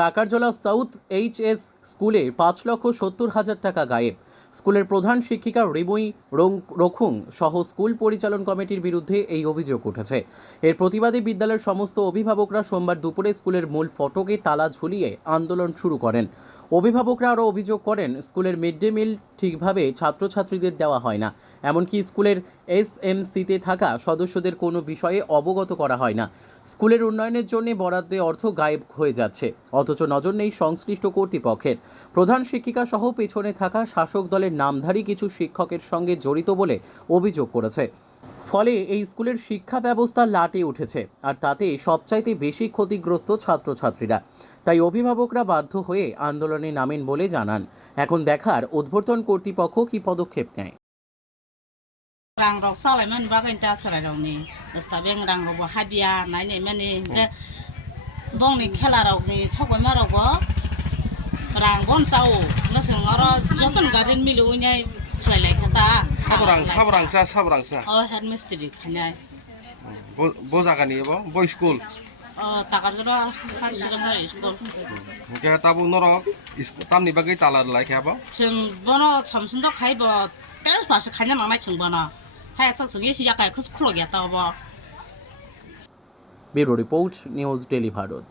Takarjala south HS স্কুলে 5,70,000 টাকা গায়েব। স্কুলের প্রধান শিক্ষিকা রিমুই রখুং সহ স্কুল পরিচালন কমিটির বিরুদ্ধে এই অভিযোগ উঠেছে। এর প্রতিবাদে বিদ্যালয়ের সমস্ত অভিভাবকরা সোমবার দুপুরে স্কুলের মূল ফটকে তালা ঝুলিয়ে আন্দোলন শুরু করেন। অভিভাবকরা আরও অভিযোগ করেন, স্কুলের মিড ডে মিল ঠিকভাবে ছাত্রছাত্রীদের দেওয়া হয় না, এমনকি স্কুলের এসএমসিতে থাকা সদস্যদের কোনো বিষয়ে অবগত করা হয় না। স্কুলের উন্নয়নের জন্য বরাদ্দে অর্থ গায়েব হয়ে যাচ্ছে, অথচ নজর নেই সংশ্লিষ্ট কর্তৃপক্ষের। প্রধান শিক্ষিকা সহ পেছনে থাকা শাসক দলের নামধারী কিছু শিক্ষকের সঙ্গে জড়িত বলে অভিযোগ করেছে। ফলে এই স্কুলের শিক্ষা ব্যবস্থা লাটে উঠেছে, আর তাতে সবচাইতে বেশি ক্ষতিগ্রস্ত ছাত্রছাত্রীরা। তাই অভিভাবকরা বাধ্য হয়ে আন্দোলনে নামেন বলে জানান। এখন দেখার উদ্বোধন কর্তৃপক্ষ কি পদক্ষেপ নেয়। rang rok salai man ba kan ta sarai rok ni sta beng rang rok bo habia nai nei mani ke bong ni khela rok ni chokoi ma rok bo rang bon sao na sing aro joton garin milu nyai chlai lai khata sabrangsa o head mystery khanyai bo jaga ni bo boy school o takarjora har secondary school ke tabu norok tamni bagai talar lai kha bo chung bono chamsun do khai bo teras pas khanya nang nai chung bono hai sak sug yesi yakai khus khulo ya ta bo। Bureau report, news daily Bharat.